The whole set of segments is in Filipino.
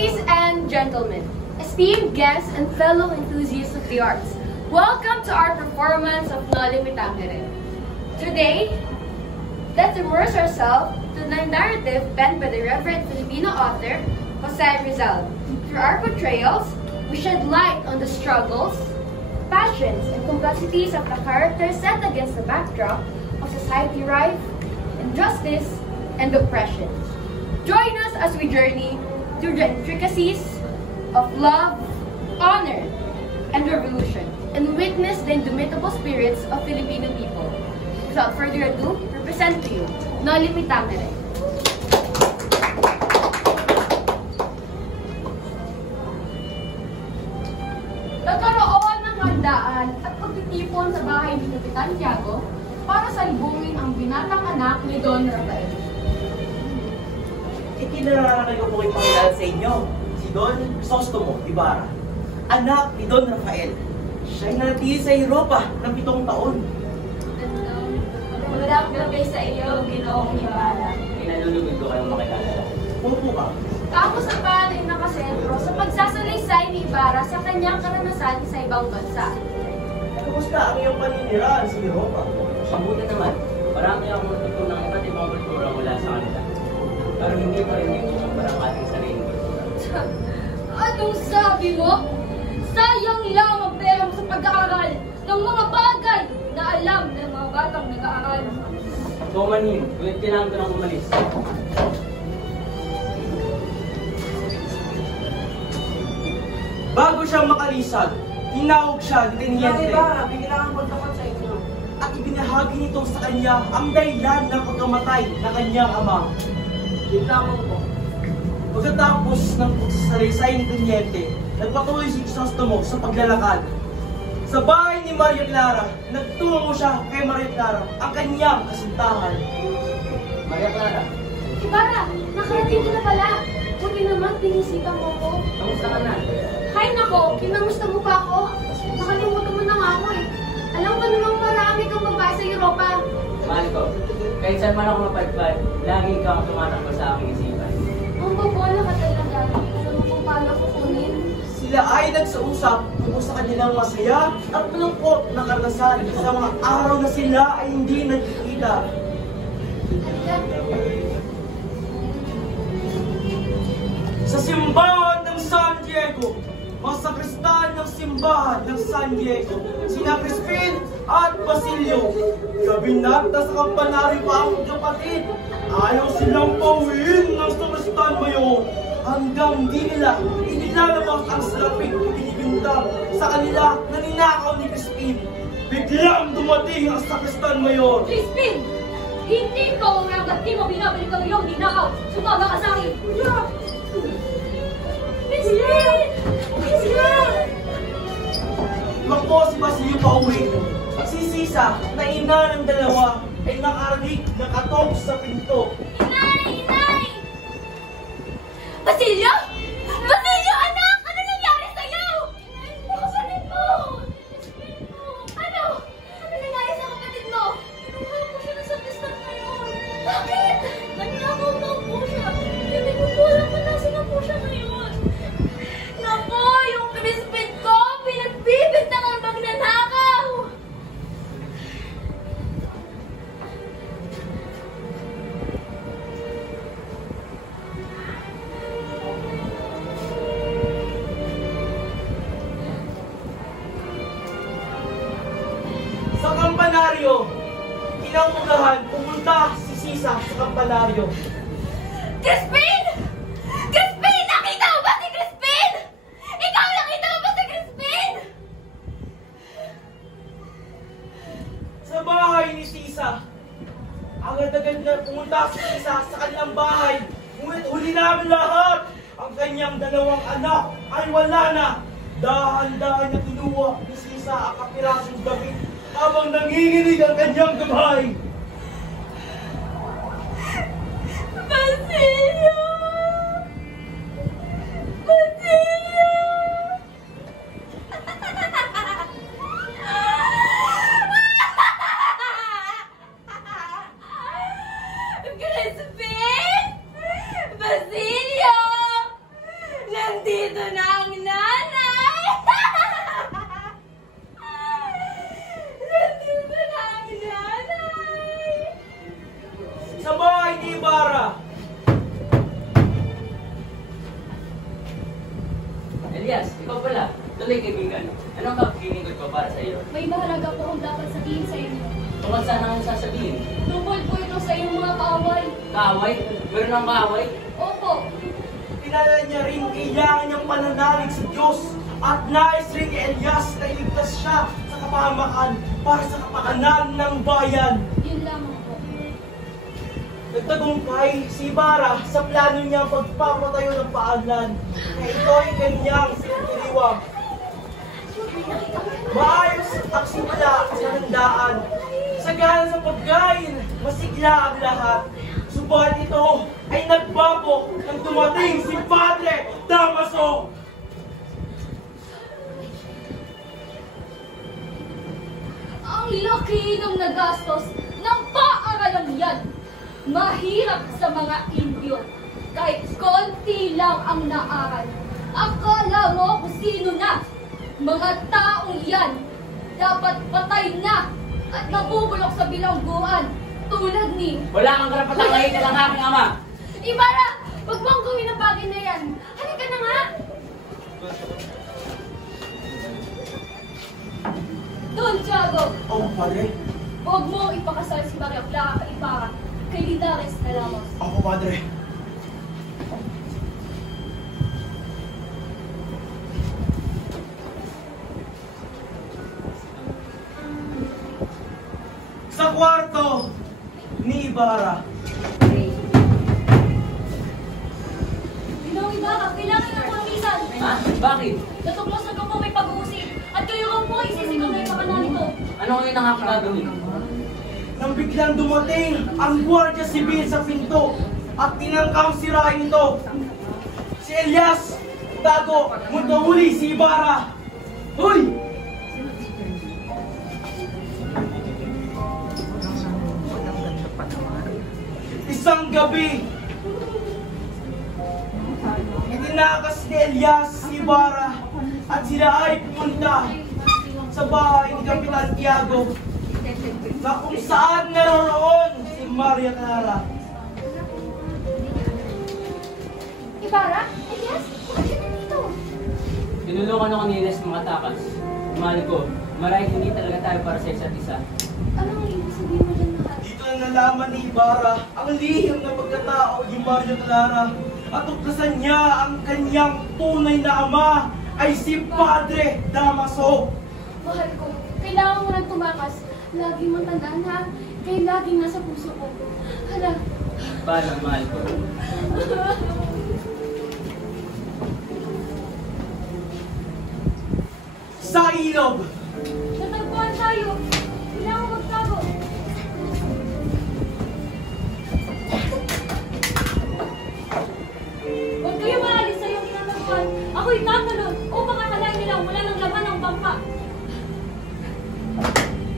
Ladies and gentlemen, esteemed guests and fellow enthusiasts of the arts, welcome to our performance of Noli Me Tangere. Today, let's immerse ourselves to the narrative penned by the Reverend Filipino author, Jose Rizal. Through our portrayals, we shed light on the struggles, passions, and complexities of the characters set against the backdrop of society rife, injustice, and oppression. Join us as we journey through the intricacies of love, honor, and revolution, and witness the indomitable spirits of Filipino people. Without further ado, we present to you Noli Me Tangere. Nagkaroon ng handaan at pagtitipon sa bahay ni Kapitan Tiago para salubungin ang binatang anak ni Don Rafael. Ikinararanan ko po ipakilala sa inyo si Don Crisostomo Ibarra, anak ni Don Rafael. Siya'y nanatili sa Europa ng 7 taon. Magandang gabi sa iyo, Ginoong Ibarra. Pinalulugod ko kayong makilala. Pupo ka. Tapos ang pangalan ay nakasentro sa pagsasalaysay ni Ibarra sa kanyang karanasan sa ibang bansa. Kumusta ang iyong paniniraan sa Europa? Mabuti naman, marami akong natutunang iba't ibang kultura mula sa kanila. Pero hindi pa rin yung parang ating sariling kultura. Anong sabi mo? Sayang lang ang pera mo sa pag-aaral ng mga bagay na alam ng mga batang nag-aaral. Kumanin, ngunit kailangan ko nang umalis. Bago siya makalisag, tinawag siya ni Teniente Biglang magtapat sa inyo. at ibinahagi nito sa kanya ang dahilan ng pagkamatay ng kanyang ama. Yun lamang po. Pagkatapos ng pagsasalaysay ni Teniente, nagpatuloy si Crisostomo sa paglalakad. Sa bahay ni Maria Clara, nagtungo siya kay Maria Clara, ang kanyang kasintahan. Maria Clara, Ibarra, nakarating ka na pala. Buti naman, pinisita mo ko. kamusta ka na? Hay nako, kinamusta mo pa ako? Nakalimutan mo na nga ako eh. Alam mo namang marami kang babae sa Europa. Mahal ko, kahit saan man ako mapadpad, lagi kang tumatakbo sa aking isipan. Ang babola ka talaga. Alam mo kung paano kukunin? Sila ay nagsausap tungkol sa kanilang masaya at malungkot na karanasan sa mga araw na sila ay hindi nagkikita. Sa simbahan ng San Diego, mga sakristan ng simbahan ng San Diego, sina Crispin at Basilio, kabinata sa kampanari pa ang kapatid. Ayaw silang pauwiin ng sakristan mayon hanggang di nila inilalabas ang salapig na binibintang sa kanila na ninakaw ni Crispin. Biglang dumating ang sakristan mayon. Crispin! Hindi ko ang hanggang di mo binabalik ang iyong ninakaw. Sumama ka sa akin! Crispin! Crispin! Makpo si Basilio pauwi. Si Sisa, na ina ng dalawa, ay nakarinig na katok sa pinto. Inay! Inay! Basilio! Basilio, anak! Ano nangyari sa'yo? Inay, nakasalit mo! Ano? Ano nangyari sa kapatid mo? Kinuha po siya ng sakristan ngayon. Bakit? Nagnakaw daw po siya. Hindi ko po alam kung nasa na po siya ngayon. Naku! Yung Crispin ko! Pinagbibintang ang magnanakaw! Sa kampanaryo, kinauugahan, pumunta si Sisa sa kampanaryo. Crispin! Crispin! Nakita mo ba si Crispin? Ikaw nakita mo ba si Crispin? Sa bahay ni Sisa, agad-agad na pumunta si Sisa sa kanyang bahay. Ngunit huli namin lahat. Ang kanyang dalawang anak ay wala na. Dahan-dahan na kinuha ni Sisa ang kapirasong damit habang nanginginig ang kanyang kamay. Basilio! Basilio! Crispin! Basilio! Ibarra! Elias, ikaw pala. Tuloy kaibigan. Anong kapagigingod ko para sa iyo? May mahalaga po akong dapat sabihin sa inyo. Tungkol saan ang sasabihin? Tungkol po ito sa iyong mga kaaway. Kaaway? Meron ng kaaway? Opo. Pinala niya rin kailangan niyang pananalig sa Diyos at nais rin ni Elias na iligtas siya sa kapahamakan para sa kapakanan ng bayan. Yun lamang po. Nagtagumpay si Ibarra sa plano niyang pagpapatayo ng paanlan na ito ay kanyang sinuturiwang. Maayos ang simula sa handaan. Sagana sa pagkain, masigla ang lahat. Subalit ito ay nagbago nang dumating si Padre Damaso. Ang laki ng nagastos ng paaralan yan. Mahirap sa mga Indio. Kahit konti lang ang naaral. Akala mo kung sino na. Mga taong yan, dapat patay na at nabubulok sa bilangguan tulad ni... Wala kang karapatang ngayon ng aking ama. Ibarra! Huwag mong gawin ang bagay na yan. Halika na nga! Don Tiago, Oh, Padre. huwag mong ipakasal si Maria Clara kay Ibarra kay Linares na lamang. Ako, Padre. Sa kwarto ni Ibarra. Ginoong Ibarra, kailangan ng pangkisan. Ha? Bakit? Natuklasan ko po may pag-uusig at kayo raw po isisigaw na yung makanan nito. Ano ngayon ang aking gagawin? Nang biglang dumating ang Guardia Civil sa pinto at tinangkang sirain ito. Si Elias, tago, mutahuli si Ibarra. Hoy! Isang gabi, itinakas ni Elias si Ibarra at sila ay pumunta sa bahay ni Kapitan Tiago na kung saan naroroon si Maria Clara. Ibarra? Elias? Bakit ka nandito? Tinulungan ako ni Elias ng mga takas. Mahal ko, marahil hindi talaga tayo para sa isa't isa. Anong ibig sabihin mo dyan lahat? Dito na nalaman ni Ibarra ang lihim na pagkatao ni Maria Clara at tuklasan niya ang kanyang tunay na ama ay si Padre Damaso. Mahal ko, kailangan mo nang tumakas. Lagi mong tandaan ha, kayo laging nasa puso ko. Hala, Paano, mahal ko? Sa ilog, natagpuan tayo. Kailangan magtago. Huwag kayo maalis sa iyong tinatagpuan. Ako'y tatalon upang akalain nilang wala ng laman ng bangka.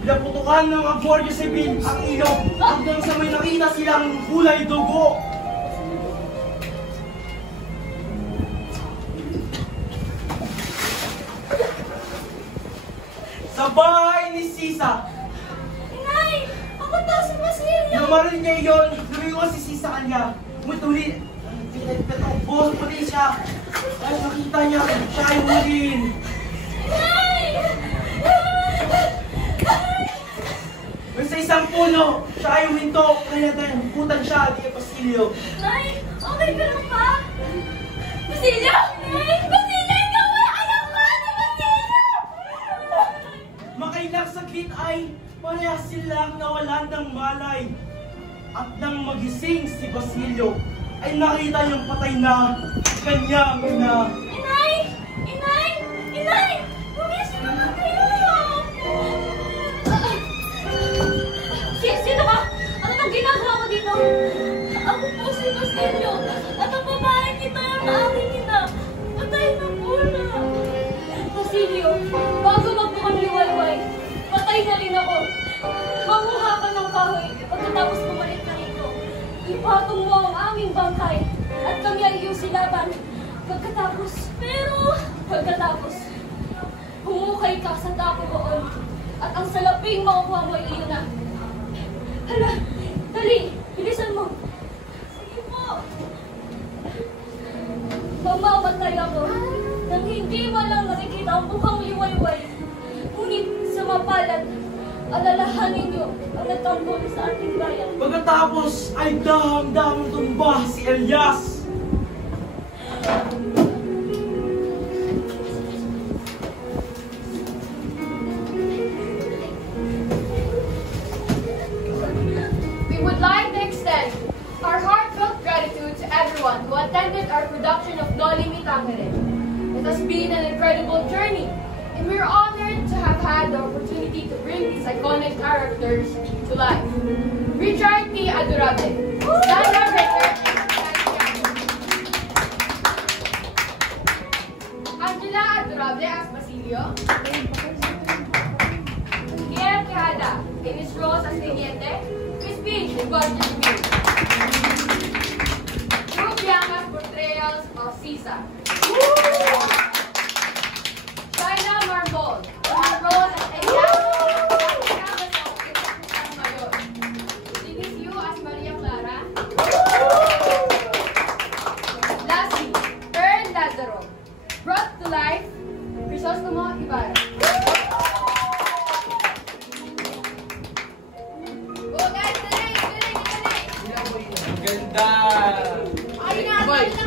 pinaputukan ng mga Guardia Civil ang ilog hanggang sa may nakita silang kulay dugo. Sa bahay ni Sisa, Inay! Ako to si Basilio! namaril niya iyon, lumiwas si Sisa kanya. Mutuli, pinagpetong puli siya. At nakita niya, siya ay hulin. Inay! May sa isang puno, siya ay huminto, kaya hukutan siya ni Basilio. Inay! Okay ka lang ba? Basilio! Inay! Basilio! Ikaw ba? Anak ko! Si Basilio! Makailang saglit ay parehas silang nawalan ng malay. At nang magising si Basilio, ay nakita niyang patay na kanyang ina. Inay! Inay! Inay! Gumising naman kayo! Sino ka? Ano bang ginagawa mo dito? Ako po si Basilio. At ang babae nito yung aking ina. Patay na po na. Basilio, bago magmukhang liwayway, patay na rin ako. Manguha ka ng kahoy pagkatapos bumalik ka rito. Ipatong mo ang aming bangkay at kami ay iyong silaban. Pagkatapos, humukay ka sa dako roon at ang salaping makukuha mo ay iyon na. Hala, dali, bilisan mo. Di ba lang nakikita ang mukhang liwayway? Ngunit sa mapalad, alalahanin niyo ang nagtanggol sa ating bayan. Pagkatapos ay dahang-dahang tumba si Elias. We would like to extend our heartfelt gratitude to everyone who attended our production of Noli Me Tangere. It has been an incredible journey, and we're honored to have had the opportunity to bring these iconic characters to life. Richard T. Adorable, Sandra Richard, Angela Adorable as Basilio, Kier Quijada, Dennis Rose as Teniente, Crispin Gorgeous Bill, Drew Bianca's portrayals of Caesar, Shaila Marmol, Rose as Elias, Dennis Yu as Maria Clara. Lastly, Ern Lazaro, brought to life Crisostomo Ibarra. Go guys, galing, galing, galing! Ganda! Ay, na!